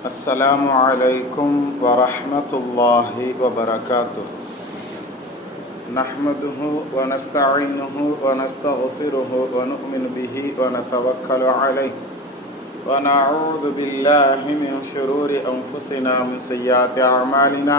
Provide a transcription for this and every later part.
السلام عليكم ورحمة الله وبركاته. نحمده ونستعينه ونستغفره ونؤمن به ونتوكل عليه ونعوذ بالله من شرور أنفسنا ومن سيئات أعمالنا.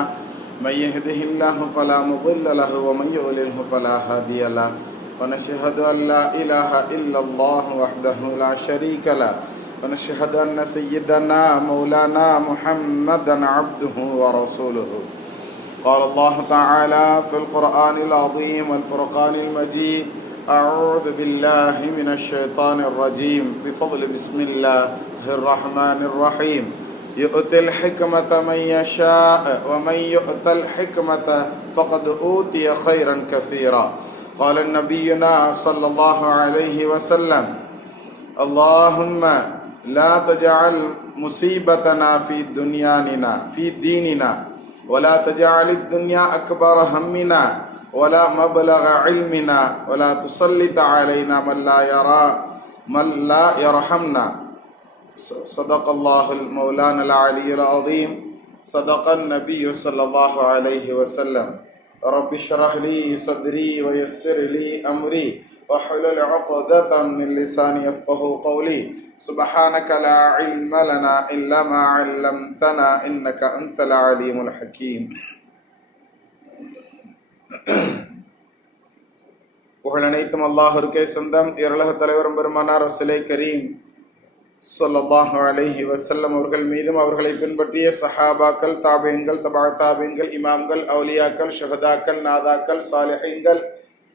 من يهده الله فلا مضل له ومن يضلله فلا هادي له. ونشهد أن لا إله إلا الله وحده لا شريك له ونشهد أن سيدنا مولانا محمدا عبده ورسوله. قال الله تعالى في القرآن العظيم والفرقان المجيد: أعوذ بالله من الشيطان الرجيم بفضل بسم الله الرحمن الرحيم. يؤتي الحكمة من يشاء ومن يؤت الحكمة فقد أوتي خيرا كثيرا. قال نبينا صلى الله عليه وسلم: اللهم لا تجعل مصيبتنا في ديننا ولا تجعل الدنيا أكبر همنا ولا مبلغ علمنا ولا تسلط علينا من لا يرحمنا. صدق الله المولانا العلي العظيم. صدق النبي صلى الله عليه وسلم. رب اشرح لي صدري ويسر لي أمري واحلل عقدة من لساني يفقهوا قولي. سبحانك لا علم لنا إلا ما علمتنا إنك أنت العليم الحكيم. புகழனைத்தும் அல்லாஹ்விற்கே சொந்தம். இரலக தலைவரும் பெருமானார் ரசூலே கரீம் ஸல்லல்லாஹு அலைஹி வஸல்லம் அவர்கள் மீதும் அவர்களை பின்பற்றிய சஹாபாக்கள், தாபீன்கள், தபா தாபீன்கள், இமாம்கள், அவுலியாக்கள், ஷஹதாக்கள், நாதாக்கள், சாலிஹீன்கள்,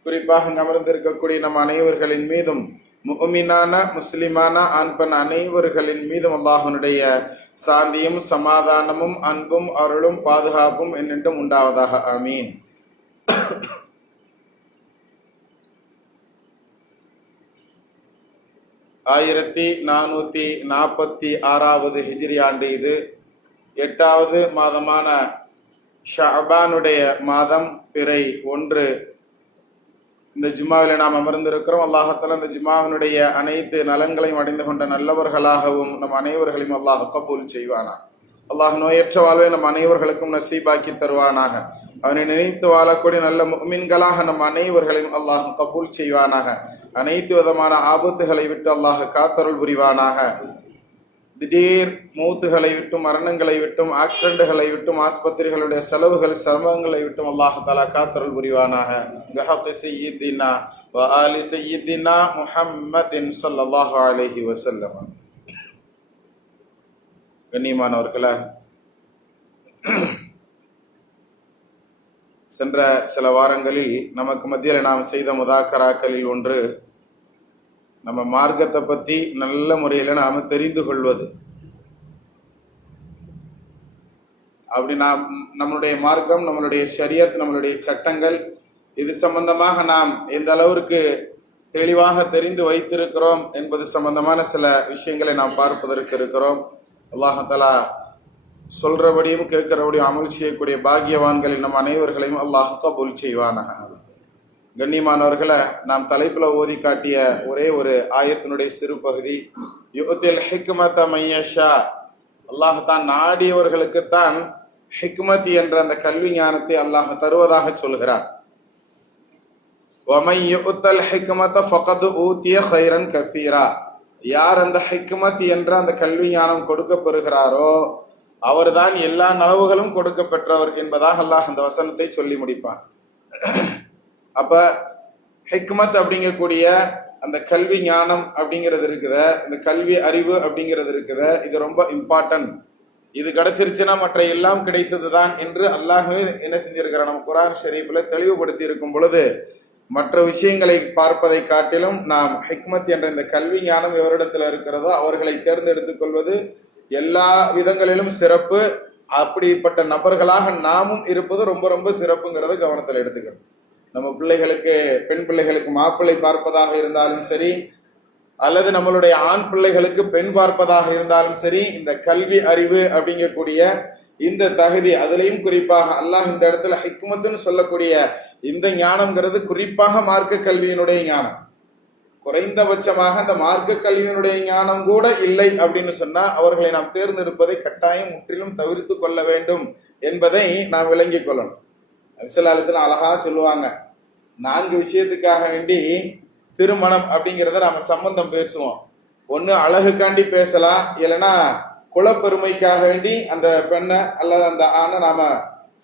குறிப்பாக அமர்ந்திருக்கக்கூடிய நம் அனைவர்களின் மீதும், முஃமினான முஸ்லிமான ஆண் பெண் அனைவர்களின் மீதும் அல்லாஹ்வினுடைய சாந்தியும் சமாதானமும் அன்பும் அருளும் பாதுகாப்பும் என்னென்றும் உண்டாவதாக. ஆமீன். 1446 ஹிஜ்ரி ஆண்டு. இது 8வது மாதமான ஷஅபானுடைய மாதம், பிறை 1. இந்த ஜும்மாவில் நாம் அமர்ந்திருக்கிறோம். அல்லாஹ் தஆலா இந்த ஜும்மாவினுடைய அனைத்து நலன்களையும் அடைந்து கொண்ட நல்லவர்களாகவும் நம் அனைவர்களையும் அல்லாஹ் கபூல் செய்வானாக. அல்லாஹ் நோயற்ற வாழ்வை நம் அனைவர்களுக்கும் நசீபாக்கி தருவானாக. அவனை நினைத்து வாழக்கூடிய நல்ல முஃமின்களாக நம் அனைவர்களையும் அல்லாஹ் கபூல் செய்வானாக. அனைத்து விதமான ஆபத்துகளை விட்டு அல்லாஹ் காத்தருள் புரிவானாக. திடீர் மூத்துகளை விட்டும், மரணங்களை விட்டும், ஆக்சிடென்ட்களை விட்டும், ஆஸ்பத்திரிகளுடைய செலவுகள் சிரமங்களை விட்டும் அல்லாஹ் தஆலா காத்தருள் புரிவானாக. பிஹக்கி சய்யிதினா வ ஆலி சய்யிதினா முஹம்மதின் ஸல்லல்லாஹு அலைஹி வஸல்லம். கண்ணியமானவர்களே, சென்ற சில வாரங்களில் நமக்கு மத்தியில் நாம் செய்த முதாக்கராக்களில் ஒன்று, நம்ம மார்க்கத்தை பத்தி நல்ல முறையில நாம தெரிந்து கொள்வது. அப்படி நம்மளுடைய மார்க்கம், நம்மளுடைய ஷரியத், நம்மளுடைய சட்டங்கள், இது சம்பந்தமாக நாம் எந்த அளவிற்கு தெளிவாக தெரிந்து வைத்திருக்கிறோம் என்பது சம்பந்தமான சில விஷயங்களை நாம் பார்ப்பதற்கு இருக்கிறோம். அல்லாஹ் தஆலா சொல்றபடியும் கேட்கிறபடியும் அமல் செய்யக்கூடிய பாக்கியவான்களில் நம் அனைவர்களையும் அல்லாஹ் கபூல் செய்வானாக. கண்ணியமானவர்களை, நாம் தலைப்புல ஓதி காட்டிய ஒரே ஒரு ஆயத்தினுடைய சிறு பகுதி, யுத்தில் ஹிக்மத மையஷா. அல்லாஹ் தான் நாடியவர்களுக்குத்தான் ஹிக்மத் என்ற அந்த கல்வி ஞானத்தை அல்லாஹ் தருவதாக சொல்கிறான். வமை யுத்தல் ஹிக்மத ஃபகத் ஊதிய கைரன் கசீரா. யார் அந்த ஹிக்மத் என்ற அந்த கல்வி ஞானம் கொடுக்க பெறுகிறாரோ அவர்தான் எல்லா நலவுகளும் கொடுக்க பெற்றவர் என்பதாக அல்லாஹ் அந்த வசனத்தை சொல்லி முடிப்பான். அப்ப ஹிக்மத் அப்படிங்கக்கூடிய அந்த கல்வி ஞானம் அப்படிங்கிறது இருக்குத, இந்த கல்வி அறிவு அப்படிங்கிறது இருக்குத, இது ரொம்ப இம்பார்ட்டன்ட். இது கிடைச்சிருச்சுன்னா மற்ற எல்லாம் கிடைத்ததுதான் என்று அல்லாஹ்வே என்ன செஞ்சிருக்கிறார், நம்ம குர்ஆன் ஷரீஃப்ல தெளிவுபடுத்தி இருக்கும் பொழுது, மற்ற விஷயங்களை பார்ப்பதை காட்டிலும் நாம் ஹிக்மத் என்ற இந்த கல்வி ஞானம் எவரிடத்துல இருக்கிறதோ அவர்களை தேர்ந்தெடுத்துக் கொள்வது எல்லா விதங்களிலும் சிறப்பு. அப்படிப்பட்ட நபர்களாக நாமும் இருப்பது ரொம்ப ரொம்ப சிறப்புங்கிறத கவனத்தில் எடுத்துக்கணும். நம்ம பிள்ளைகளுக்கு, பெண் பிள்ளைகளுக்கு மாப்பிள்ளை பார்ப்பதாக இருந்தாலும் சரி, அல்லது நம்மளுடைய ஆண் பிள்ளைகளுக்கு பெண் பார்ப்பதாக இருந்தாலும் சரி, இந்த கல்வி அறிவு அப்படிங்கக்கூடிய இந்த தகுதி, அதுலயும் குறிப்பாக அல்லாஹ் இந்த இடத்துல ஹிக்மத்துன்னு சொல்லக்கூடிய இந்த ஞானம்ங்கிறது குறிப்பாக மார்க்க கல்வியினுடைய ஞானம். குறைந்தபட்சமாக அந்த மார்க்க கல்வியினுடைய ஞானம் கூட இல்லை அப்படின்னு சொன்னா அவர்களை நாம் தேர்ந்தெடுப்பதை கட்டாயம் முற்றிலும் தவிர்த்து கொள்ள வேண்டும் என்பதை நாம் விளங்கிக் கொள்ளணும். அழகா சொல்லுவாங்க, 4 விஷயத்துக்காக வேண்டி திருமணம் அப்படிங்கிறத நாம சம்பந்தம் பேசுவோம். ஒண்ணு அழகுக்காண்டி பேசலாம், இல்லைன்னா குலப்பெருமைக்காக வேண்டி அந்த பெண்ணை அல்லது அந்த ஆணை நாம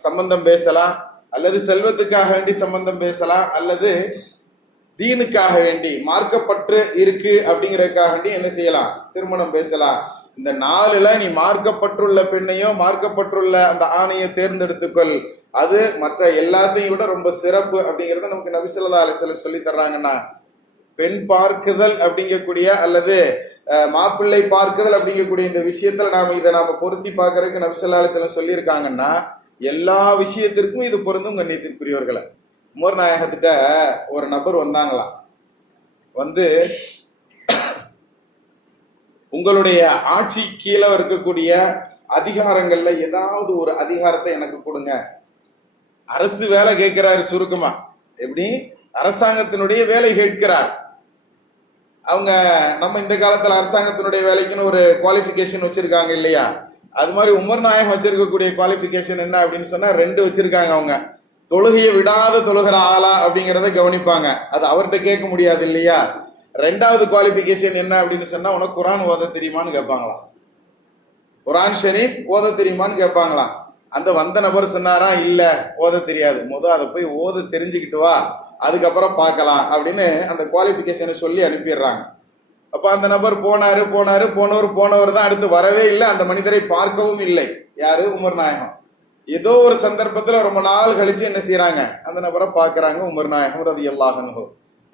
சம்பந்தம் பேசலாம், அல்லது செல்வத்துக்காக வேண்டி சம்பந்தம் பேசலாம், அல்லது தீனுக்காக வேண்டி மார்க்கப்பற்று இருக்கு அப்படிங்கறதுக்காக வேண்டி என்ன செய்யலாம், திருமணம் பேசலாம். இந்த 4ல நீ மார்க்கப்பற்றுள்ள பெண்ணையோ மார்க்கப்பற்றுள்ள அந்த ஆணையை தேர்ந்தெடுத்துக்கொள், அது மற்ற எல்லாத்தையும் விட ரொம்ப சிறப்பு அப்படிங்கறத நமக்கு நபி ஸல்லல்லாஹு அலைஹி வஸல்லம் சொல்லி தர்றாங்கன்னா, பெண் பார்க்குதல் அப்படிங்கக்கூடிய அல்லது மாப்பிள்ளை பார்க்குதல் அப்படிங்கக்கூடிய இந்த விஷயத்துல நாம பொருத்தி பார்க்கறதுக்கு நபி ஸல்லல்லாஹு அலைஹி வஸல்லம் சொல்லியிருக்காங்கன்னா எல்லா விஷயத்திற்கும் இது பொருந்தும். கண்ணியத்திற்குரியவர்களை, உமர் நாயகத்திட்ட ஒரு நபர் வந்தாங்களாம். வந்து உங்களுடைய ஆட்சி கீழே இருக்கக்கூடிய அதிகாரங்கள்ல ஏதாவது ஒரு அதிகாரத்தை எனக்கு கொடுங்க. அரசு வேலை கேட்கிறாரு சுருக்கமா, எப்படி அரசாங்கத்தினுடைய வேலை கேட்கிறார். அவங்க நம்ம இந்த காலத்துல அரசாங்கத்தினுடைய வேலைக்குன்னு ஒரு குவாலிபிகேஷன் வச்சிருக்காங்க இல்லையா, அது மாதிரி உமர் நாயகம் வச்சிருக்கக்கூடிய குவாலிபிகேஷன் என்ன அப்படின்னு சொன்னா 2 வச்சிருக்காங்க. அவங்க தொழுகையை விடாத தொழுகிற ஆளா அப்படிங்கிறத கவனிப்பாங்க, அது அவர்கிட்ட கேட்க முடியாது இல்லையா. 2வது குவாலிபிகேஷன் என்ன அப்படின்னு சொன்னா, உனக்கு குரான் ஓத தெரியுமான்னு கேட்பாங்களாம். குரான் ஷரீஃப் ஓத தெரியுமான்னு கேட்பாங்களாம். அந்த வந்த நபர் சொன்னாரா, இல்ல ஓத தெரியாது, அதை போய் ஓத தெரிஞ்சுக்கிட்டு வா, அதுக்கப்புறம் பார்க்கலாம் அப்படின்னு அந்த குவாலிபிகேஷனை சொல்லி அனுப்பிடுறாங்க. அப்ப அந்த நபர் போனவர் தான் அடுத்து வரவே இல்லை, அந்த மனிதரை பார்க்கவும் இல்லை. யாரு, உமர் நாயகம். ஏதோ ஒரு சந்தர்ப்பத்துல ரொம்ப நாள் கழிச்சு என்ன செய்யறாங்க, அந்த நபரை பார்க்கறாங்க. உமர் நாயகம் ரலியல்லாஹு அன்ஹு,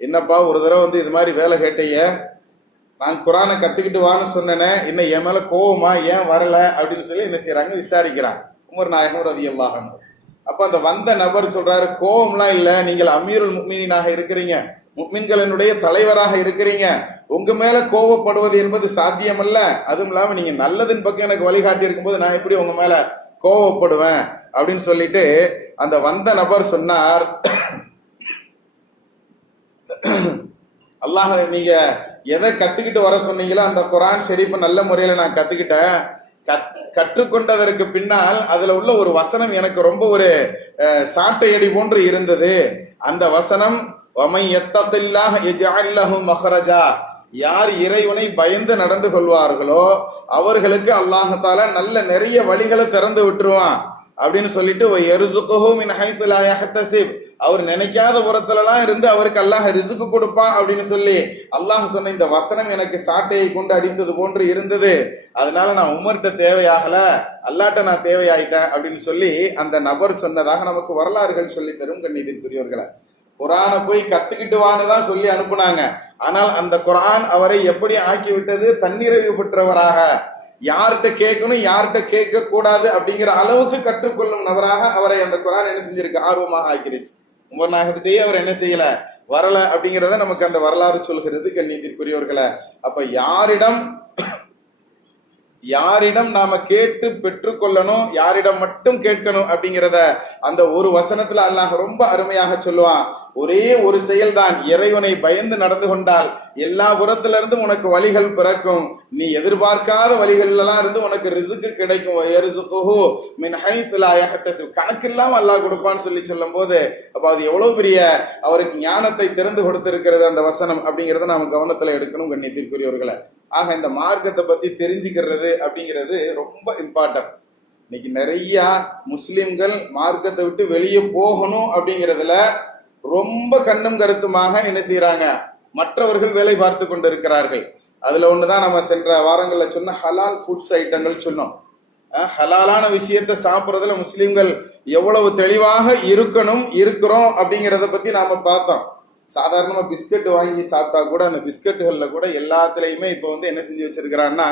என்னப்பா ஒரு தடவை வந்து இது மாதிரி வேலை கேட்டைய, நான் குரானை கத்துக்கிட்டு வான்னு சொன்னேனே, இன்னும் என் மேல கோவமா, ஏன் வரல அப்படின்னு சொல்லி என்ன செய்யறாங்க, விசாரிக்கிறாங்க உமர் நாயகம் ரலியல்லாஹு அன்ஹு. அப்ப அந்த வந்த நபர் சொல்றாரு, கோவம்லாம் இல்ல, நீங்கள் அமீருல் முஃமினீனாக இருக்கிறீங்க, முஃமின்களினுடைய தலைவராக இருக்கிறீங்க, உங்க மேல கோவப்படுவது என்பது சாத்தியமல்ல, அதுவும் இல்லாம நீங்க நல்லதின் பக்கம் எனக்கு வழிகாட்டி இருக்கும்போது நான் எப்படி உங்க மேல கோவப்படுவேன் அப்படின்னு சொல்லிட்டு அந்த வந்த நபர் சொன்னார், அல்லாஹ் நீங்க எதை கத்துக்கிட்டு வர சொன்னீங்களோ அந்த குரான் ஷரீஃப் நல்ல முறையில நான் கத்துக்கிட்டேன். கற்றுக்கொண்டதற்கு பின்னால் அதுல உள்ள ஒரு வசனம் எனக்கு ரொம்ப ஒரு சாட்டையடி போன்று இருந்தது. அந்த வசனம், வமை யத்தகில்லாஹ் யஜ்அல் லஹு மக்ரஜா, யார் இறைவனை பயந்து நடந்து கொள்வார்களோ அவர்களுக்கு அல்லாஹ் தஆலா நல்ல நிறைய வழிகளை திறந்து விட்டுருவான் அப்படின்னு சொல்லிட்டு, யர்ஸுகுஹு மின் ஹைஸு லா யஹ்தஸிப், அவர் நினைக்காத புறத்துலலாம் இருந்து அவருக்கு அல்லாஹ் ரிஸ்க் கொடுப்பான் அப்படின்னு சொல்லி அல்லாஹ் சொன்ன இந்த வசனம் எனக்கு சாட்டையை கொண்டு அடித்தது போன்று இருந்தது. அதனால நான் உமர்கிட்ட தேவையாகல, அல்லாஹ்ட்ட நான் தேவையாயிட்டேன் அப்படின்னு சொல்லி அந்த நபர் சொன்னதாக நமக்கு வரலாறுகள் சொல்லி தரும். கண்ணியத்திற்குரியவர்களை, குரானை போய் கத்துக்கிட்டு வான்னு தான் சொல்லி அனுப்புனாங்க. ஆனால் அந்த குரான் அவரை எப்படி ஆக்கி விட்டது, தன்னிறைவு பெற்றவராக, யார்கிட்ட கேட்கணும் யார்கிட்ட கேட்க கூடாது அப்படிங்கிற அளவுக்கு கற்றுக்கொள்ளும் நபராக அவரை அந்த குரான் என்ன செஞ்சிருக்கு, ஆர்வமாக ஆக்கிடுச்சு. உமர் நாயகத்திட்டே அவர் என்ன செய்யல, வரல அப்படிங்கிறத நமக்கு அந்த வரலாறு சொல்கிறது. கண்ணியத்திற்குரியவர்களை, அப்ப யாரிடம் நாம கேட்டு பெற்றுக்கொள்ளணும், யாரிடம் மட்டும் கேட்கணும் அப்படிங்கிறத அந்த ஒரு வசனத்துல அல்லாஹ் ரொம்ப அருமையாக சொல்லுவான். ஒரே ஒரு செயல்தான், இறைவனை பயந்து நடந்து கொண்டால் எல்லா புறத்துல இருந்தும் உனக்கு வழிகள் பிறக்கும், நீ எதிர்பார்க்காத வழிகள் எல்லாம் இருந்து உனக்கு ரிஸ்க் கிடைக்கும். கணக்கில்லாம அல்லாஹ் கொடுப்பான்னு சொல்லி சொல்லும் போது அப்ப அது எவ்வளவு பெரிய அவருக்கு ஞானத்தை திறந்து கொடுத்திருக்கிறது அந்த வசனம் அப்படிங்கிறத நாம கவனத்துல எடுக்கணும். கண்ணியத்திற்குரியவர்களை, ஆக இந்த மார்க்கத்தை பத்தி தெரிஞ்சுக்கிறது அப்படிங்கிறது ரொம்ப இம்பார்ட்டன்ட். இன்னைக்கு நிறைய முஸ்லிம்கள் மார்க்கத்தை விட்டு வெளியே போகணும் அப்படிங்கிறதுல ரொம்ப கண்ணும் கருத்துமாக என்ன செய்யறாங்க, மற்றவர்கள் வேலை பார்த்து கொண்டிருக்கிறார்கள். அதுல ஒண்ணுதான் நம்ம சென்ற வாரங்கள்ல சொன்ன ஹலால் ஃபுட்ஸ் ஐட்டங்கள் சொன்னோம். ஹலாலான விஷயத்தை சாப்பிட்றதுல முஸ்லிம்கள் எவ்வளவு தெளிவாக இருக்கிறோம் அப்படிங்கிறத பத்தி நாம பார்த்தோம். சாதாரணமா பிஸ்கட் வாங்கி சாப்பிட்டா கூட அந்த பிஸ்கட்டுகள்ல கூட எல்லாத்துலயுமே இப்ப வந்து என்ன செஞ்சு வச்சிருக்கிறான்னா,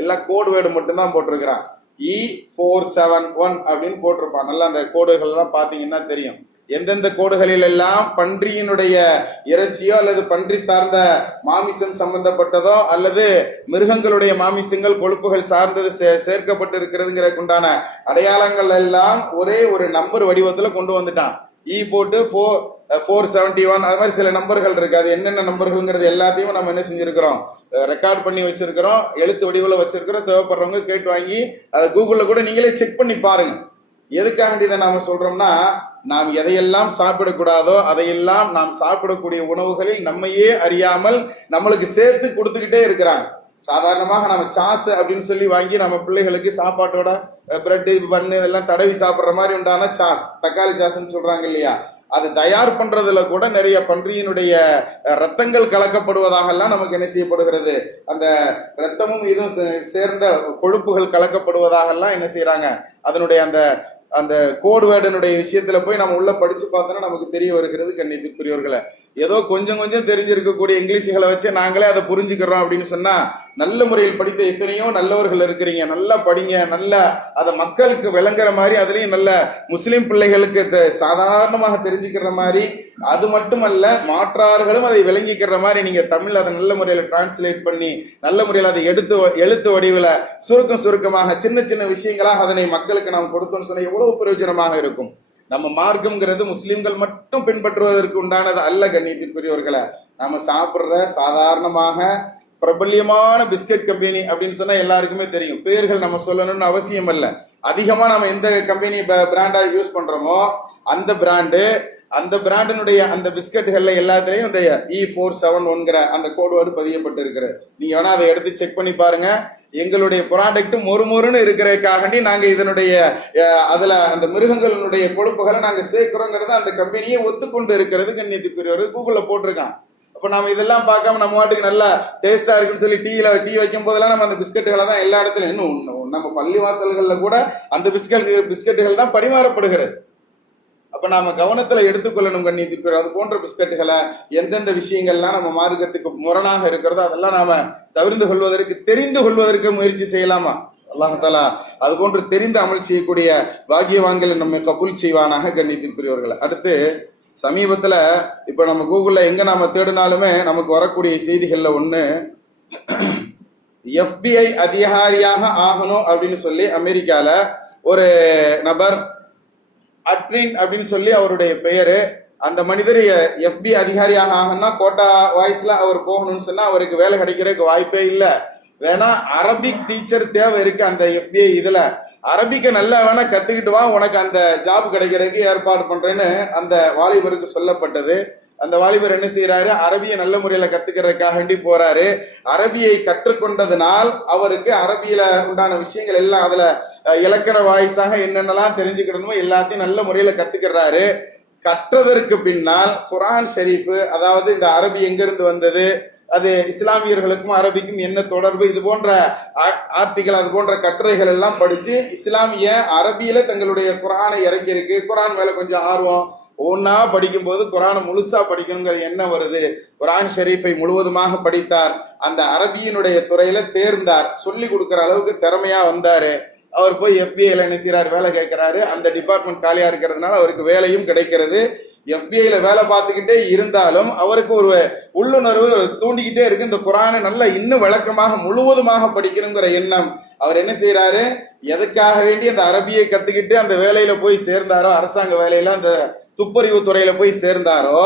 எல்லா கோடு வேர்டு மட்டும்தான் போட்டிருக்கிறான். E471 அப்படின்னு போட்டிருப்பான். நல்லா அந்த கோடுகள் எல்லாம் பாத்தீங்கன்னா தெரியும். எந்தெந்த கோடுகளில் எல்லாம் பன்றியினுடைய இறைச்சியோ அல்லது பன்றி சார்ந்த மாமிசம் சம்பந்தப்பட்டதோ அல்லது மிருகங்களுடைய மாமிசங்கள் கொழுப்புகள் சார்ந்தது சேர்க்கப்பட்டு இருக்கிறதுங்கிறதுக்குண்டான அடையாளங்கள் எல்லாம் ஒரே ஒரு நம்பர் வடிவத்துல கொண்டு வந்துட்டான். E போட்டு 471 அது மாதிரி சில நம்பர்கள் இருக்கு. அது என்னென்ன நம்பர்கள்ங்கிறது எல்லாத்தையும் நம்ம என்ன செஞ்சிருக்கிறோம், ரெக்கார்ட் பண்ணி வச்சிருக்கிறோம், எழுத்து வடிவில் வச்சிருக்கிறோம். தேவைப்படுறவங்க கேட்டு வாங்கி அதை கூகுள்ல கூட நீங்களே செக் பண்ணி பாருங்க. எதுக்காக இதை நாம சொல்றோம்னா, நாம் எதையெல்லாம் சாப்பிடக்கூடாதோ அதையெல்லாம் நாம் சாப்பிடக்கூடிய உணவுகளில் நம்மையே அறியாமல் நம்மளுக்கு சேர்த்து கொடுத்துக்கிட்டே இருக்கிறாங்க. சாதாரணமாக நம்ம சாஸ் அப்படின்னு சொல்லி வாங்கி நம்ம பிள்ளைகளுக்கு சாப்பாட்டோட பிரெட் பண்ணு இதெல்லாம் தடவி சாப்பிட்ற மாதிரி உண்டான சாஸ், தக்காளி சாஸ்ன்னு சொல்றாங்க இல்லையா, அது தயார் பண்றதுல கூட நிறைய பன்றியினுடைய ரத்தங்கள் கலக்கப்படுவதாகலாம் நமக்கு என்ன செய்யப்படுகிறது, அந்த ரத்தமும் இதுவும் சேர்ந்த கொழுப்புகள் கலக்கப்படுவதாகலாம் என்ன செய்யறாங்க, அதனுடைய அந்த அந்த கோட் வேர்டனுடைய விஷயத்துல போய் நம்ம உள்ள படிச்சு பார்த்தோன்னா நமக்கு தெரிய வருகிறது. கண்ணியத்துக்குரியவர்களை, ஏதோ கொஞ்சம் கொஞ்சம் தெரிஞ்சிருக்கக்கூடிய இங்கிலீஷ்களை வச்சு நாங்களே அதை புரிஞ்சுக்கிறோம் அப்படின்னு சொன்னா, நல்ல முறையில் படித்த எத்தனையோ நல்லவர்கள் இருக்கிறீங்க, நல்லா படிங்க, நல்லா அதை மக்களுக்கு விளங்குற மாதிரி, அதுலயும் நல்ல முஸ்லிம் பிள்ளைகளுக்கு சாதாரணமாக தெரிஞ்சுக்கிற மாதிரி, அது மட்டுமல்ல மாற்றார்களும் அதை விளங்கிக்கிற மாதிரி நீங்க தமிழ் அதை நல்ல முறையில் டிரான்ஸ்லேட் பண்ணி நல்ல முறையில் அதை எழுத்து வடிவில் சுருக்கமாக சின்ன சின்ன விஷயங்களாக அதனை மக்களுக்கு நாம் கொடுத்தோம்னு சொன்னா எவ்வளவு பிரயோஜனமாக இருக்கும். நம்ம மார்க்கம்ங்கிறது முஸ்லிம்கள் மட்டும் பின்பற்றுவதற்கு உண்டானது அல்ல. கண்ணியத்திற்குரியவர்களை, நம்ம சாப்பிடுற சாதாரணமாக பிரபல்யமான பிஸ்கட் கம்பெனி அப்படின்னு சொன்னா எல்லாருக்குமே தெரியும். பேர்கள் நம்ம சொல்லணும்னு அவசியம் அல்ல. அதிகமா நம்ம எந்த கம்பெனி பிராண்டா யூஸ் பண்றோமோ அந்த பிராண்டினுடைய அந்த பிஸ்கட்டுகள்ல எல்லாத்திலையும் இந்த E471 அந்த கோட் வேர்டு பதியப்பட்டு இருக்கிறது. நீங்க வேணா அதை எடுத்து செக் பண்ணி பாருங்க. எங்களுடைய ப்ராடக்ட் மொறுமொறுன்னு இருக்கிறதுக்காண்டி நாங்க இதனுடைய அதுல அந்த மிருகங்களுடைய கொழுப்புகளை நாங்க சேர்க்கிறோங்கிறத அந்த கம்பெனியே ஒத்துக்கொண்டு இருக்கிறது. கண்ணியத்துக்குரியவர் கூகுள்ல போட்டிருக்கான். அப்ப நம்ம இதெல்லாம் பார்க்காம நம்ம வாட்டுக்கு நல்லா டேஸ்டா இருக்குன்னு சொல்லி டீ வைக்கும் போதெல்லாம் நம்ம அந்த பிஸ்கட்டுகளை தான் எல்லா இடத்துலயும், இன்னும் நம்ம பள்ளி வாசல்கள்ல கூட அந்த பிஸ்கட்டுகள் தான் பரிமாறப்படுகிறது. அப்ப நாம கவனத்துல எடுத்துக்கொள்ளணும். கண்ணியத்துக்கு அது போன்ற பிஸ்கட்டுகளை எந்தெந்த விஷயங்கள்லாம் நம்ம மார்க்கத்துக்கு முரணாக இருக்கிறதோ அதெல்லாம் நாம தெரிந்து கொள்வதற்கு முயற்சி செய்யலாமா? அல்லாஹாலா அது போன்று தெரிந்து அமல் செய்யக்கூடிய பாக்கியவான்களை நம்ம கபூல் செய்வானாக. கண்ணியத்திற்குரியவர்களை, அடுத்து சமீபத்துல இப்ப நம்ம கூகுள்ல எங்க நாம தேடினாலுமே நமக்கு வரக்கூடிய செய்திகள்ல ஒண்ணு, FBI அதிகாரியாக ஆகணும் அப்படின்னு சொல்லி அமெரிக்கால ஒரு நபர் அட்ரின் அப்படின்னு சொல்லி அவருடைய பெயரு, அந்த மனிதர் FBI அதிகாரியாக ஆகணும்னா கோட்டா வாய்ஸ்ல அவர் போகணும்னு சொன்னா அவருக்கு வேலை கிடைக்கிறதுக்கு வாய்ப்பே இல்லை. வேணா அரபிக் டீச்சர் தேவை இருக்கு அந்த FBI இதுல, அரபிக்க நல்லா வேணா கத்துக்கிட்டு வா, உனக்கு அந்த ஜாப் கிடைக்கிறதுக்கு ஏற்பாடு பண்றேன்னு அந்த வாலிபருக்கு சொல்லப்பட்டது. அந்த வாலிபர் என்ன செய்யறாரு, அரபியை நல்ல முறையில கத்துக்கிறதுக்காக வேண்டி போறாரு. அரபியை கற்றுக்கொண்டதுனால் அவருக்கு அரபியில உண்டான விஷயங்கள் எல்லாம் அதுல இலக்கண வாய்ஸாக என்னென்னலாம் தெரிஞ்சுக்கிடணுமோ எல்லாத்தையும் நல்ல முறையில கத்துக்கிறாரு. கற்றதற்கு பின்னால் குர்ஆன் ஷரீஃப், அதாவது இந்த அரபி எங்கிருந்து வந்தது, அது இஸ்லாமியர்களுக்கும் அரபிக்கும் என்ன தொடர்பு, இது போன்ற ஆர்டிகல் அது போன்ற கட்டுரைகள் எல்லாம் படிச்சு இஸ்லாமிய அரபியில தங்களுடைய குர்ஆனை இறக்கி இருக்கு. குர்ஆன் மேல கொஞ்சம் ஆர்வம், ஒன்னா படிக்கும் போது குர்ஆனை முழுசா படிக்கணுங்கிற எண்ணம் வருது. குர்ஆன் ஷரீஃபை முழுவதுமாக படித்தார். அந்த அரபியினுடைய துறையில தேர்ந்தார். சொல்லி கொடுக்கிற அளவுக்கு திறமையா வந்தாரு. அவர் போய் FBIல என்ன செய்யறாரு, வேலை கேட்கிறாரு. அந்த டிபார்ட்மெண்ட் காலியா இருக்கிறதுனால அவருக்கு வேலையும் கிடைக்கிறது. FBIல வேலை பார்த்துக்கிட்டே இருந்தாலும் அவருக்கு ஒரு உள்ளுணர்வு தூண்டிக்கிட்டே இருக்கு, இந்த குர்ஆனை நல்லா இன்னும் விளக்கமாக முழுவதுமாக படிக்கணுங்கிற எண்ணம். அவர் என்ன செய்யறாரு, எதுக்காக வேண்டி அந்த அரபியை கத்துக்கிட்டு அந்த வேலையில போய் சேர்ந்தாரோ, அரசாங்க வேலையில அந்த துப்பறிவு துறையில போய் சேர்ந்தாரோ,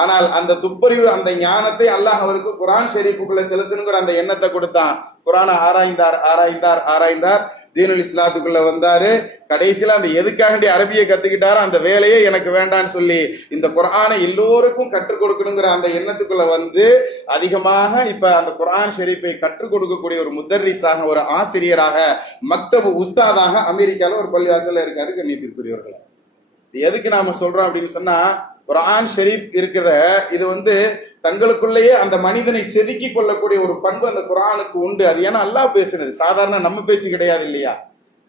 ஆனால் அந்த துப்பறிவு அந்த ஞானத்தை அல்லாஹ் அவருக்கு குர்ஆன் ஷரீஃபுக்குள்ள செலுத்தணுங்கிற அந்த எண்ணத்தை கொடுத்தான். குர்ஆனை ஆராய்ந்தார், தீனுல் இஸ்லாத்துக்குள்ள வந்தாரு. கடைசியில அந்த எதுக்காக அரபியை கத்துக்கிட்டாரோ அந்த வேலையே எனக்கு வேண்டான்னு சொல்லி இந்த குர்ஆனை எல்லோருக்கும் கற்றுக் கொடுக்கணுங்கிற அந்த எண்ணத்துக்குள்ள வந்து அதிகமாக இப்ப அந்த குர்ஆன் ஷரீஃபை கற்றுக் கொடுக்கக்கூடிய ஒரு முதர்ரிஸாக, ஒரு ஆசிரியராக, மக்தபு உஸ்தாதாக அமெரிக்கால ஒரு பள்ளிவாசல்ல இருக்காரு. கண்ணியத்திற்குரியவர்களை, எதுக்கு நாம சொல்றோம் அப்படின்னு சொன்னா, குர்ஆன் ஷரீஃப் இருக்கிற இது வந்து தங்களுக்குள்ளேயே அந்த மனிதனை செதுக்கி கொள்ளக்கூடிய ஒரு பண்பு அந்த குர்ஆனுக்கு உண்டு. அது ஏன்னா அல்லாஹ் பேசுனது, சாதாரண நம்ம பேச்சு கிடையாது இல்லையா.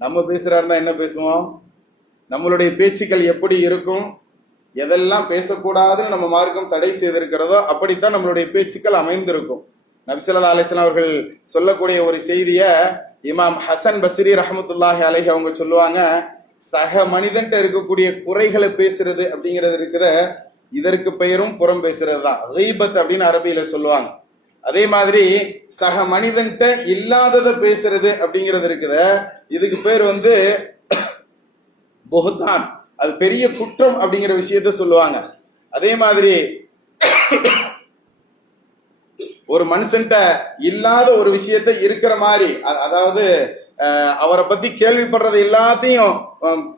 நம்ம பேசுறாருந்தா என்ன பேசுவோம், நம்மளுடைய பேச்சுக்கள் எப்படி இருக்கும், எதெல்லாம் பேசக்கூடாதுன்னு நம்ம மார்க்கம் தடை செய்திருக்கிறதோ அப்படித்தான் நம்மளுடைய பேச்சுக்கள் அமைந்திருக்கும். நபி ஸல்லல்லாஹு அலைஹி வஸல்லம் அவர்கள் சொல்லக்கூடிய ஒரு செய்திய இமாம் ஹசன் பஸ்ரி ரஹ்மத்துல்லாஹி அலைஹி அவங்க சொல்லுவாங்க, சக மனிதன்ட்ட இருக்கக்கூடிய குறைகளை பேசுறது அப்படிங்கிறது இருக்குத, இதற்கு பெயரும் புறம் பேசுறது தான், கீபத் அப்படின்னு அரபியில சொல்லுவாங்க. அதே மாதிரி சக மனிதன்ட்ட இல்லாததை பேசுறது அப்படிங்கிறது இருக்குத, இதுக்கு பேர் வந்து புஹ்தான், அது பெரிய குற்றம் அப்படிங்கிற விஷயத்த சொல்லுவாங்க. அதே மாதிரி ஒரு மனுஷன்ட்ட இல்லாத ஒரு விஷயத்த இருக்கிற மாதிரி, அதாவது அவரை பத்தி கேள்விப்படுறது எல்லாத்தையும்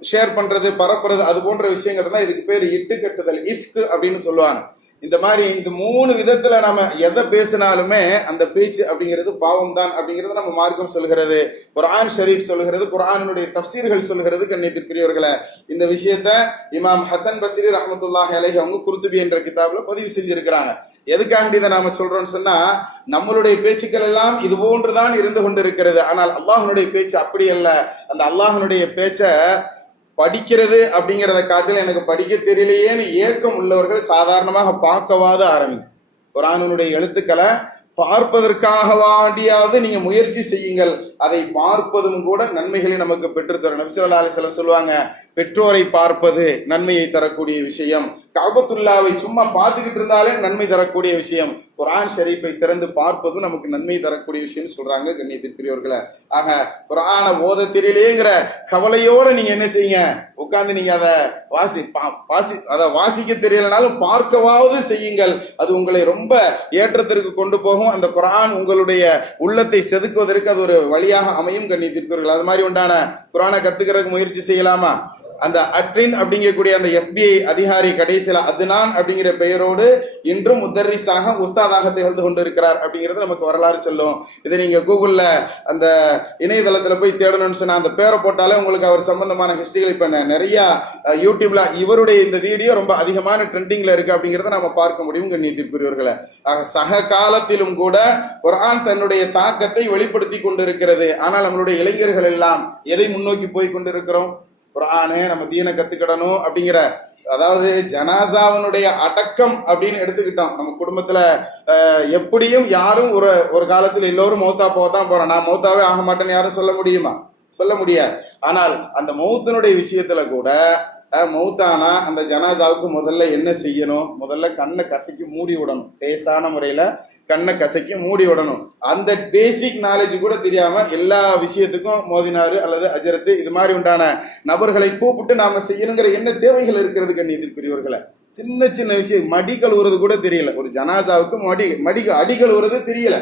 ஷேர் பண்றது, பரப்புறது, அது போன்ற விஷயங்கள் தான் இதுக்கு பேர் இட்டு கட்டுதல், இஃப்க் அப்படின்னு சொல்லுவாங்க. இந்த மாதிரி இந்த 3 விதத்துல நாம எதை பேசினாலுமே அந்த பேச்சு அப்படிங்கிறது பாவம் தான் அப்படிங்கிறது நம்ம மார்க்கம் சொல்கிறது, குர்ஆன் ஷரீஃப் சொல்கிறது, குர்ஆனுடைய தஃப்சீர்கள் சொல்கிறது. கண்ணியத்திற்குரியவர்களே, இந்த விஷயத்த இமாம் ஹசன் பஸ்ரி ரஹ்மத்துல்லாஹி அலைஹி அவங்க குர்துபி என்ற கிதாப்ல பதிவு செஞ்சிருக்கிறாங்க. எதுக்காண்டி இதை நாம சொல்றோம்னு சொன்னா, நம்மளுடைய பேச்சுக்கள் எல்லாம் இது போன்றுதான் இருந்து கொண்டிருக்கிறது. ஆனால் அல்லாஹ்வுடைய பேச்சு அப்படி அல்ல. அந்த அல்லாஹ்வுடைய பேச்ச படிக்கிறது அப்படிங்கிறத காட்டில் எனக்கு படிக்க தெரியலையேன்னு ஏக்கம் உள்ளவர்கள் சாதாரணமாக பார்க்கவாது ஆரம்பிங்க. குர்ஆனுடைய எழுத்துக்களை பார்ப்பதற்காக வாண்டியாவது நீங்க முயற்சி செய்யுங்கள். அதை பார்ப்பதும் கூட நன்மைகளை நமக்கு பெற்றுத்தரும். நபி ஸல்லல்லாஹு அலைஹி வஸல்லம் சொல்லுவாங்க, பெற்றோரை பார்ப்பது நன்மையை தரக்கூடிய விஷயம், கஅபத்துல்லாவை சும்மா பார்த்துக்கிட்டு இருந்தாலே நன்மை தரக்கூடிய விஷயம், குர்ஆன் ஷரீஃபை திறந்து பார்ப்பது நமக்கு நன்மை தரக்கூடிய விஷயம் சொல்றாங்க. கண்ணியத்திற்குரியவர்களே, ஆக குர்ஆனை ஓத தெரியலேங்கிற கவலையோட நீங்க என்ன செய்யுங்க, உட்கார்ந்து நீங்க அதை வாசிக்க தெரியலனாலும் பார்க்கவாவது செய்யுங்கள். அது உங்களை ரொம்ப ஏற்றத்திற்கு கொண்டு போகும். அந்த குர்ஆன் உங்களுடைய உள்ளத்தை செதுக்குவதற்கு அது ஒரு வழியாக அமையும். கண்ணியத்திற்குரியவர்கள், அது மாதிரி உண்டான குர்ஆனை கத்துக்கிறதுக்கு முயற்சி செய்யலாமா? அந்த அட்ரின் அப்படிங்கக்கூடிய அந்த FBI அதிகாரி கடைசியில அத்னான் அப்படிங்கிற பெயரோடு இன்றும் முதர்ரிஸாக உஸ்தாதாக திகழ்ந்து கொண்டிருக்கிறார் அப்படிங்கிறது நமக்கு வரலாறு சொல்லும். இதை நீங்க கூகுள்ல அந்த இணையதளத்துல போய் தேடணும்னு சொன்னா அந்த பேரை போட்டாலே உங்களுக்கு அவர் சம்பந்தமான ஹிஸ்டரிகள் இப்ப நிறைய யூடியூப்ல இவருடைய இந்த வீடியோ ரொம்ப அதிகமான ட்ரெண்டிங்ல இருக்கு அப்படிங்கிறத நம்ம பார்க்க முடியும். கண்ணியத்திற்குரியவர்களே, ஆக சக காலத்திலும் கூட குர்ஆன் தன்னுடைய தாக்கத்தை வெளிப்படுத்தி கொண்டிருக்கிறது. ஆனால் நம்மளுடைய இளைஞர்கள் எல்லாம் எதை முன்னோக்கி போய் கொண்டிருக்கிறோம்? குர்ஆனே நம்ம தீனை கத்துக்கிடணும் அப்படிங்கிற, அதாவது ஜனாசாவனுடைய அடக்கம் அப்படின்னு எடுத்துக்கிட்டோம். நம்ம குடும்பத்துல எப்படியும் யாரும் ஒரு காலத்துல எல்லோரும் மௌத்தா போதான் போறோம். நான் மௌத்தாவே ஆக மாட்டேன்னு யாரும் சொல்ல முடியுமா? சொல்ல முடியாது. ஆனால் அந்த மௌத்தினுடைய விஷயத்துல கூட மௌத்தானா அந்த ஜனாசாவுக்கு முதல்ல என்ன செய்யணும்? முதல்ல கண்ணை கசக்கி மூடி விடணும். லேசான முறையில கண்ணை கசக்கி மூடி விடணும். அந்த பேசிக் நாலேஜ் கூட தெரியாம எல்லா விஷயத்துக்கும் மோதினாரு அல்லது அஜரத்து இது மாதிரி உண்டான நபர்களை கூப்பிட்டு நாம செய்யணுங்கிற என்ன தேவைகள் இருக்கிறது? கண்ணியத்திற்குரியவர்களை, சின்ன சின்ன விஷயம், மடி கழுவுறது கூட தெரியல. ஒரு ஜனாசாவுக்கு அடி கழுவுறது தெரியல.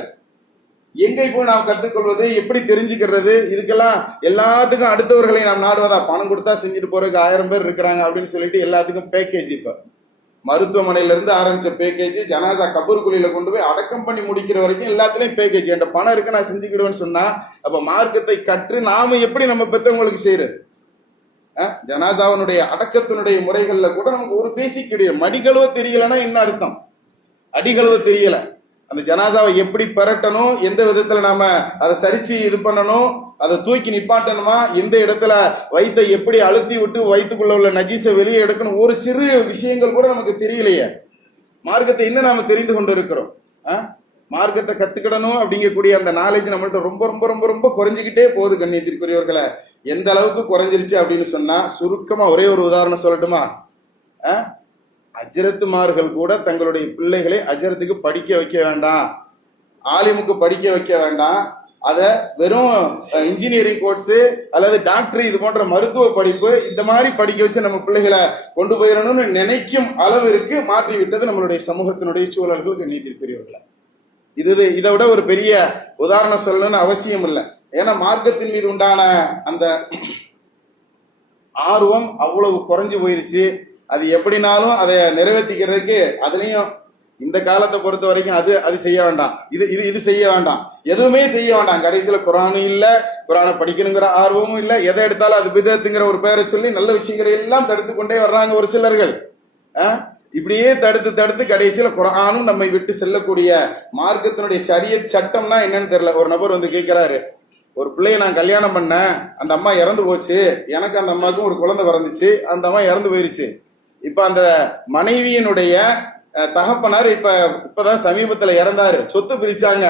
எங்கே போய் நாம் கத்துக்கொள்வது, எப்படி தெரிஞ்சுக்கிறது? இதுக்கெல்லாம் எல்லாத்துக்கும் அடுத்தவர்களை நாம் நாடுவதா? பணம் கொடுத்தா செஞ்சுட்டு போறதுக்கு 1000 பேர் இருக்கிறாங்க அப்படின்னு சொல்லிட்டு எல்லாத்துக்கும் பேக்கேஜ். இப்ப மருத்துவமனையில இருந்து ஆரம்பிச்ச பேக்கேஜ், ஜனாசா கபூர்குழியில கொண்டு போய் அடக்கம் பண்ணி முடிக்கிற வரைக்கும் எல்லாத்துலயும் பேக்கேஜ். என்ற பணம் இருக்கு, நான் செஞ்சுக்கிடுவேன்னு சொன்னா அப்ப மார்க்கத்தை கற்று நாம எப்படி நம்ம பெற்றவங்களுக்கு செய்யறது? ஜனாசாவனுடைய அடக்கத்தினுடைய முறைகள்ல கூட நமக்கு ஒரு பேசிக் கிடையாது. மடிகழுவ தெரியலன்னா என்ன அர்த்தம்? அடிகழுவ தெரியல. அந்த ஜனாசாவை எப்படி பெரட்டணும், எந்த விதத்துல நாம அதை சரிச்சு இது பண்ணணும், அதை தூக்கி நிப்பாட்டணுமா, எந்த இடத்துல வயிற்றை எப்படி அழுத்தி விட்டு வயிற்றுக்குள்ள உள்ள நஜீஸை வெளியே எடுக்கணும், ஒரு சிறு விஷயங்கள் கூட நமக்கு தெரியலையே. மார்க்கத்தை இன்னும் நாம தெரிந்து கொண்டு இருக்கிறோம். மார்க்கத்தை கத்துக்கிடணும் அப்படிங்கக்கூடிய அந்த நாலேஜ் நம்மள்ட்ட ரொம்ப ரொம்ப ரொம்ப ரொம்ப குறைஞ்சிக்கிட்டே போகுது. கண்ணியத்திற்குரியவர்களை, எந்த அளவுக்கு குறைஞ்சிருச்சு அப்படின்னு சொன்னா, சுருக்கமா ஒரே ஒரு உதாரணம் சொல்லட்டுமா? அஜரத்துமார்கள் கூட தங்களுடைய பிள்ளைகளை அஜரத்துக்கு படிக்க வைக்க வேண்டாம், ஆலிமுக்கு படிக்க வைக்க வேண்டாம், அதை வெறும் இன்ஜினியரிங் கோர்ஸ் அல்லது டாக்டர் இது போன்ற மருத்துவ படிப்பு இந்த மாதிரி படிக்க வச்சு நம்ம பிள்ளைகளை கொண்டு போயிடணும்னு நினைக்கும் அளவிற்கு மாற்றி விட்டது நம்மளுடைய சமூகத்தினுடைய சூழல்கள். கண்ணியத்திற்குரியவர்களை, இதை விட ஒரு பெரிய உதாரணம் சொல்லணும்னு அவசியம் இல்லை. ஏன்னா மார்க்கத்தின் மீது உண்டான அந்த ஆர்வம் அவ்வளவு குறைஞ்சு போயிருச்சு. அது எப்படினாலும் அதை நிறைவேற்றிக்கிறதுக்கு அதுலயும் இந்த காலத்தை பொறுத்த வரைக்கும் அது செய்ய வேண்டாம், இது செய்ய வேண்டாம், எதுவுமே செய்ய வேண்டாம். கடைசியில குர்ஆனும் இல்ல, குர்ஆனை படிக்கணுங்கிற ஆர்வமும் இல்ல, எதை எடுத்தாலும் அது பிதத்துங்கிற ஒரு பெயரை சொல்லி நல்ல விஷயங்களை எல்லாம் தடுத்து கொண்டே வர்றாங்க ஒரு சிலர்கள். இப்படியே தடுத்து கடைசியில குர்ஆனும் நம்மை விட்டு செல்லக்கூடிய மார்க்கத்தினுடைய ஷரியத் சட்டம்னா என்னன்னு தெரியல. ஒரு நபர் வந்து கேட்கிறாரு, ஒரு பிள்ளைய நான் கல்யாணம் பண்ணேன், அந்த அம்மா இறந்து போச்சு, எனக்கு அந்த அம்மாவுக்கும் ஒரு குழந்தை பிறந்துச்சு, அந்த அம்மா இறந்து போயிருச்சு. இப்ப அந்த மனைவியினுடைய தகப்பனார் இப்பதான் சமீபத்துல இறந்தாரு, சொத்து பிரிச்சாங்க,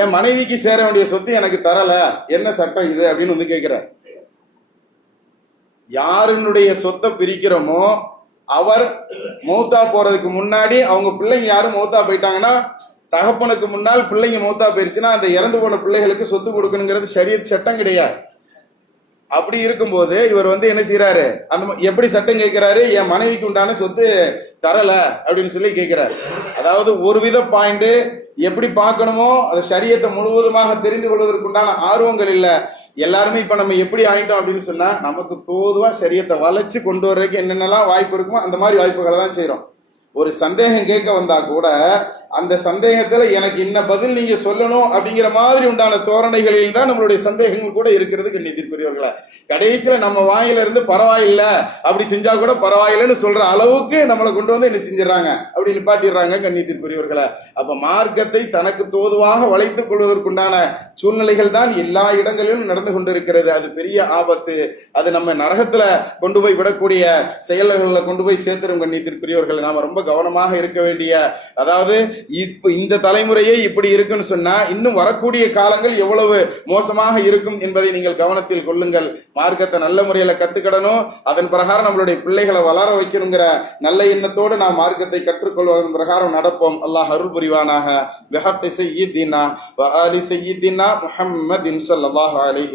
என் மனைவிக்கு சேர வேண்டிய சொத்து எனக்கு தரல, என்ன சட்டம் இது அப்படின்னு வந்து கேட்கிறார். யாருடைய சொத்தை பிரிக்கிறோமோ அவர் மௌத்தா போறதுக்கு முன்னாடி, அவங்க பிள்ளைங்க யாரும் மௌத்தா போயிட்டாங்கன்னா, தகப்பனுக்கு முன்னால் பிள்ளைங்க மௌத்தா போயிருச்சுன்னா அந்த இறந்து போன பிள்ளைகளுக்கு சொத்து கொடுக்கணுங்கிறது ஷரியத் சட்டம் கிடையாது. அப்படி இருக்கும்போது இவர் என்ன செய்யறாரு, அந்த எப்படி சட்டம் கேட்கிறாரு, என் மனைவிக்கு உண்டான சொத்து தரல அப்படின்னு சொல்லி கேட்கிறாரு. அதாவது ஒரு வித பாயிண்ட் எப்படி பார்க்கணுமோ அது ஷரியத்தை முழுவதுமாக தெரிந்து கொள்வதற்குண்டான ஆர்வங்கள் இல்ல. எல்லாருமே இப்ப நம்ம எப்படி ஆயிட்டோம் அப்படின்னு சொன்னா, நமக்கு தோதுவா ஷரியத்தை வளைச்சு கொண்டு வர்றதுக்கு என்னென்னலாம் வாய்ப்பு இருக்குமோ அந்த மாதிரி வாய்ப்புகளை தான் செய்யறோம். ஒரு சந்தேகம் கேட்க வந்தா கூட அந்த சந்தேகத்துல எனக்கு இன்ன பதில் நீங்க சொல்லணும் அப்படிங்கிற மாதிரி உண்டான தோரணைகளில் தான் நம்மளுடைய சந்தேகங்கள் கூட இருக்கிறது கண்ணியத்திற்குரியவர்களே. கடைசியில நம்ம வாயில இருந்து பரவாயில்ல அப்படி செஞ்சா கூட பரவாயில்லைன்னு சொல்ற அளவுக்கு நம்மளை கொண்டு என்ன செஞ்சிடறாங்க, அப்படி நிப்பாட்டிடுறாங்க கண்ணியத்திற்குரியவர்களே. அப்ப மார்க்கத்தை தனக்கு தோதுவாக வளைத்துக் கொள்வதற்குண்டான சூழ்நிலைகள் தான் எல்லா இடங்களிலும் நடந்து கொண்டிருக்கிறது. அது பெரிய ஆபத்து. அது நம்ம நரகத்துல கொண்டு போய் விடக்கூடிய செயல்களை கொண்டு போய் சேர்த்துரும் கண்ணியத்திற்குரியவர்கள். நாம ரொம்ப கவனமாக இருக்க வேண்டிய, அதாவது இப்ப இந்த தலைமுறையே இப்படி இருக்குன்னு சொன்னா இன்னும் வரக்கூடிய காலங்கள் எவ்வளவு மோசமாக இருக்கும் என்பதை நீங்கள் கவனத்தில் கொள்ளுங்கள். மார்க்கத்தை நல்ல முறையில கத்துக்கிடணும், அதன் பிரகாரம் நம்மளுடைய பிள்ளைகளை வளர வைக்கணுங்கிற நல்ல எண்ணத்தோடு நாம் மார்க்கத்தை கற்றுக்கொள்வதன் பிரகாரம் நடப்போம். அல்லாஹ் அருள் புரிவானாக. பிஹக்கி ஸய்யிதினா வ ஆலி ஸய்யிதினா முஹம்மதின் ஸல்லல்லாஹு அலைஹி